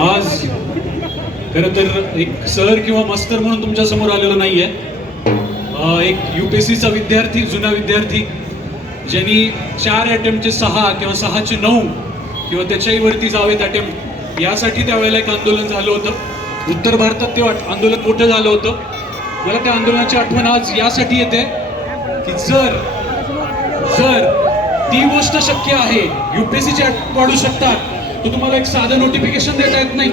आज खरं तर एक सर किंवा मास्तर म्हणून तुमच्या समोर आलेलो नाहीये. एक UPSCचा विद्यार्थी, जुना विद्यार्थी, ज्यांनी 4 अटेम्प्टचे 6 किंवा 6चे 9 किंवा त्याच्याही वरती जावेत अटेम्प्ट, यासाठी त्यावेळेला एक आंदोलन झालं होतं. उत्तर भारतात ते आंदोलन मोठं झालं होतं. मला त्या आंदोलनाची आठवण आज यासाठी येते की जर ती गोष्ट शक्य आहे, UPSCचे अटेम्प्ट वाढू शकतात, तर तुम्हाला एक साधं नोटिफिकेशन देता येत नाही.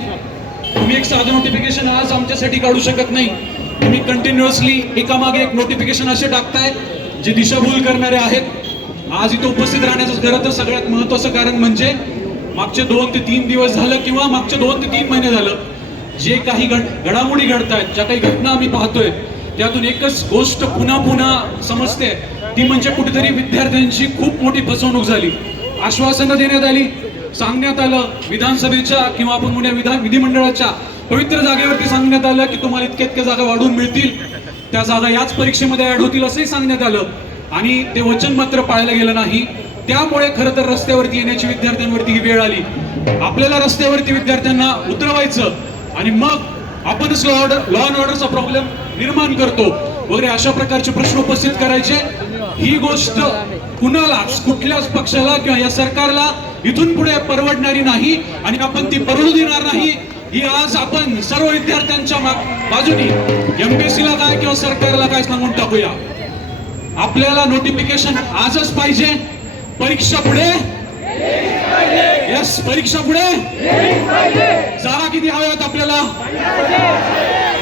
तुम्ही एक साधं नोटिफिकेशन आज आमच्यासाठी काढू शकत नाही. तुम्ही कंटिन्युअसली एकामागे एक नोटिफिकेशन असे टाकताय जे दिशाभूल करणारे आहेत. आज इथं उपस्थित राहण्याचं खरं तर सगळ्यात महत्त्वाचं कारण म्हणजे मागचे 2 ते 3 दिवस झालं किंवा मागचे 2 ते 3 महिने झालं जे काही घडामोडी घडतायत, ज्या काही घटना आम्ही पाहतोय, त्यातून एकच गोष्ट पुन्हा पुन्हा समजते, ती म्हणजे कुठेतरी विद्यार्थ्यांची खूप मोठी फसवणूक झाली. आश्वासनं देण्यात आली, सांगण्यात आलं, विधानसभेच्या किंवा आपण म्हणूया विधिमंडळाच्या पवित्र जागेवरती सांगण्यात आलं की तुम्हाला इतक्या जागा वाढवून मिळतील, त्या जागा याच परीक्षेमध्ये ऍड होतील असंही सांगण्यात आलं, आणि ते वचन मात्र पाळलं गेलं नाही. त्यामुळे खरं तर रस्त्यावरती येण्याची विद्यार्थ्यांवरती ही वेळ आली. आपल्याला रस्त्यावरती विद्यार्थ्यांना उतरवायचं आणि मग आपणच लॉ अँड ऑर्डरचा प्रॉब्लेम निर्माण करतो वगैरे अशा प्रकारचे प्रश्न उपस्थित करायचे. ही गोष्ट कुणालाच, कुठल्याच पक्षाला किंवा या सरकारला इथून पुढे परवडणारी नाही आणि आपण ती परवडू देणार नाही. ही आज आपण सर्व विद्यार्थ्यांच्या बाजूनी MPSCला काय किंवा सरकारला काय सांगून टाकूया. आपल्याला नोटिफिकेशन आजच पाहिजे. परीक्षा पुढे, यस, परीक्षा पुढे. जागा किती हव्यात आपल्याला?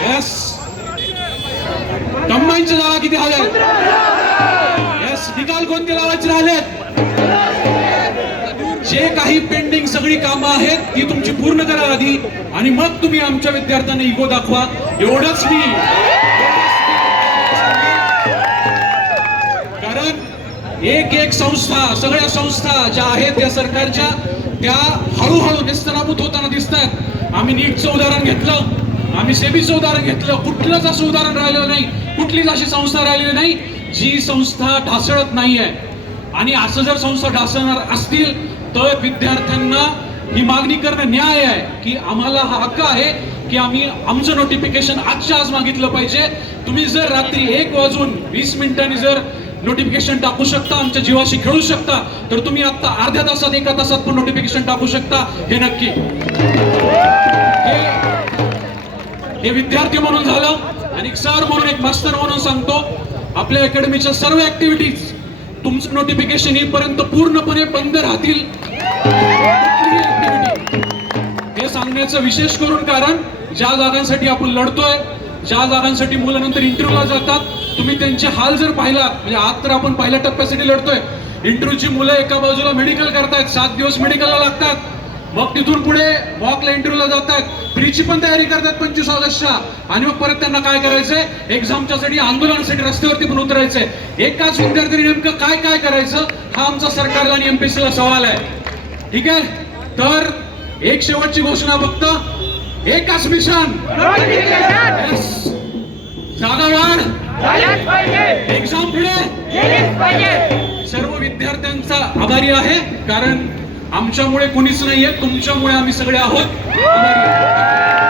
यस. कंबाईनच्या जागा किती हव्यात? यस. निकाल कोणते लावायचे राहिलेत? जे काही पेंडिंग सगळी कामं आहेत ती तुमची पूर्ण करा आधी, आणि मग तुम्ही आमच्या विद्यार्थ्यांना इगो दाखवा. एवढंच मी, कारण एक संस्था, सगळ्या संस्था ज्या आहेत त्या सरकारच्या, त्या हळूहळू नेस्तनाबूत होताना दिसतात. आम्ही नीटचं उदाहरण घेतलं, आम्ही सेबीचं उदाहरण घेतलं, कुठलंच असं उदाहरण राहिलेलं नाही, कुठलीच अशी संस्था राहिलेली नाही जी संस्था ढासळत नाहीये. आणि असं जर संस्था ढासळणार असतील तर विद्यार्थ्यांना ही मागणी करणं न्याय आहे की आम्हाला हा हक्क आहे की आम्ही आमचं नोटिफिकेशन आजच्या आज मागितलं पाहिजे. तुम्ही जर रात्री 1:20 जर नोटिफिकेशन टाकू शकता, आमच्या जीवाशी खेळू शकता, तर तुम्ही आता अर्ध्या तासात, 1 तासात पण नोटिफिकेशन टाकू शकता, हे नक्की. हे विद्यार्थी म्हणून झालं, आणि सर म्हणून, एक मास्टर म्हणून सांगतो, आपल्या अकॅडमीच्या सर्व ऍक्टिव्हिटीज तुमचं नोटिफिकेशन येईपर्यंत पूर्णपणे बंद राहतील. हे सांगण्याचं विशेष करून कारण ज्या जागांसाठी आपण लढतोय, ज्या जागांसाठी मुलं नंतर इंटरव्ह्यूला जातात, तुम्ही त्यांचे हाल जर पाहिलात, म्हणजे आज तर आपण पहिल्या टप्प्यासाठी लढतोय, इंटरव्ह्यूची मुलं एका बाजूला मेडिकल करतायत, 7 दिवस मेडिकलला लागतात, मग तिथून पुढे मॉकला इंटरव्ह्यूला जातात, प्रीची पण तयारी करतात 25 ऑगस्टच्या, आणि मग परत त्यांना काय करायचंय, एक्झामच्या साठी, आंदोलनासाठी रस्त्यावरती पण उतरायचंय. एकाच विद्यार्थ्यांनी नेमकं काय करायचं, हा आमचा सरकारला आणि MPSCला सवाल आहे. ठीक आहे, तर एक शेवटची घोषणा फक्त, एकच मिशन, जागा वाढ, एक्झाम पुढे. सर्व विद्यार्थ्यांचा आभारी आहे, कारण आमच्यामुळे कोणीच नाहीये, तुमच्यामुळे आम्ही सगळे आहोत. आभारी आहे.